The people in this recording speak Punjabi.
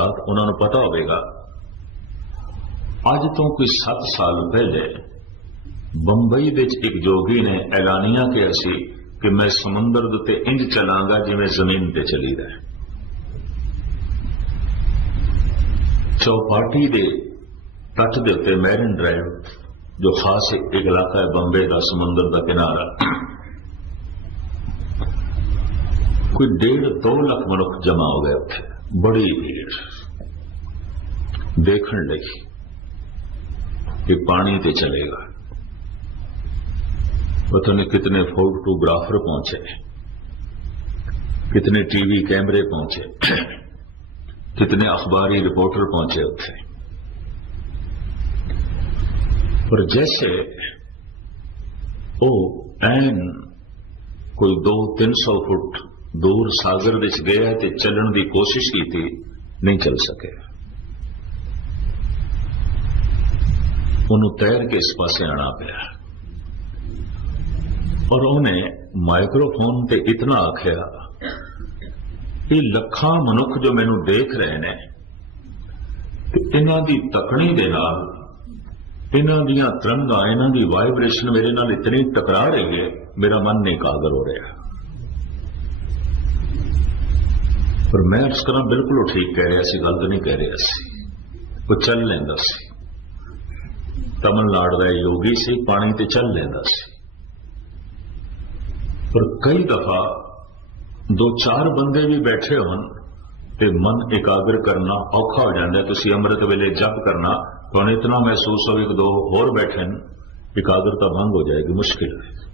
ਉਹਨਾਂ ਨੂੰ ਪਤਾ ਹੋਵੇਗਾ, ਅੱਜ ਤੋਂ ਕੋਈ 7 ਸਾਲ ਪਹਿਲੇ ਬੰਬਈ ਵਿੱਚ ਇੱਕ ਜੋਗੀ ਨੇ ਐਲਾਨੀਆ ਕਿ ਅਸੀਂ, ਕਿ ਮੈਂ ਸਮੁੰਦਰ ਦੇ ਉੱਤੇ ਇੰਜ ਚਲਾਂਗਾ ਜਿਵੇਂ ਜ਼ਮੀਨ ਤੇ ਚਲੀਦਾ ਹੈ। ਚੌਪਾਟੀ ਦੇ ਤੱਟ ਦੇ ਉੱਤੇ ਮੈਰਨ ਡਰਾਈਵ, ਜੋ ਖਾਸ ਇੱਕ ਇਲਾਕਾ ਹੈ ਬੰਬੇ ਦਾ ਸਮੁੰਦਰ ਦਾ ਕਿਨਾਰਾ, ਕੋਈ ਡੇਢ ਦੋ ਲੱਖ ਮਨੁੱਖ ਜਮਾ ਹੋ ਗਏ ਉੱਥੇ। बड़ी भीड़। देखण लगी कि पानी ते चलेगा। पता नहीं कितने फोटोग्राफर पहुँचे, कितने टीवी कैमरे पहुँचे, कितने अखबारी रिपोर्टर पहुँचे उसे और जैसे ओ एन कोई दो तीन सौ फुट ਦੂਰ ਸਾਗਰ ਵਿੱਚ ਗਿਆ ਤੇ ਚੱਲਣ ਦੀ ਕੋਸ਼ਿਸ਼ ਕੀਤੀ, ਨਹੀਂ ਚੱਲ ਸਕਿਆ। ਉਹਨੂੰ ਤੈਰ ਕੇ ਇਸ ਪਾਸੇ ਆਣਾ ਪਿਆ। ਔਰ ਉਹਨੇ ਮਾਈਕਰੋਫੋਨ ਤੇ ਇਤਨਾ ਆਖਿਆ, ਇਹ ਲੱਖਾਂ ਮਨੁੱਖ ਜੋ ਮੈਨੂੰ ਦੇਖ ਰਹੇ ਨੇ, ਤੇ ਇਹਨਾਂ ਦੀ ਤਕਣੀ ਦੇ ਨਾਲ, ਇਹਨਾਂ ਦੀਆਂ ਤਰੰਗਾਂ, ਇਹਨਾਂ ਦੀ ਵਾਈਬ੍ਰੇਸ਼ਨ ਮੇਰੇ ਨਾਲ ਇਤਨੀ ਟਕਰਾ ਰਹੀ ਹੈ, ਮੇਰਾ ਮਨ ਨਹੀਂ ਕਾਗਰ ਹੋ ਰਿਹਾ। ਪਰ ਮੈਂ ਉਸ ਕਰਾਂ ਬਿਲਕੁਲ ਠੀਕ ਕਹਿ ਰਿਹਾ ਸੀ, ਗਲਤ ਨਹੀਂ ਕਹਿ ਰਿਹਾ ਸੀ। ਉਹ ਚੱਲ ਲੈਂਦਾ ਸੀ। ਤਮਿਲਨਾਡੂ ਦਾ ਯੋਗੀ ਸੀ, ਪਾਣੀ ਤੇ ਚੱਲ ਲੈਂਦਾ ਸੀ। ਪਰ ਕਈ ਦਫਾ ਦੋ ਚਾਰ ਬੰਦੇ ਵੀ ਬੈਠੇ ਹੋਣ ਤੇ ਮਨ ਇਕਾਗਰ ਕਰਨਾ ਔਖਾ ਹੋ ਜਾਂਦਾ, ਤੁਸੀਂ ਅੰਮ੍ਰਿਤ ਵੇਲੇ ਜਪ ਕਰਨਾ, ਤੁਹਾਨੂੰ ਇਤਨਾ ਮਹਿਸੂਸ ਹੋਵੇ ਕਿ ਦੋ ਹੋਰ ਬੈਠੇ ਨੇ, ਇਕਾਗਰਤਾ ਭੰਗ ਹੋ ਜਾਏਗੀ, ਮੁਸ਼ਕਿਲ ਹੈ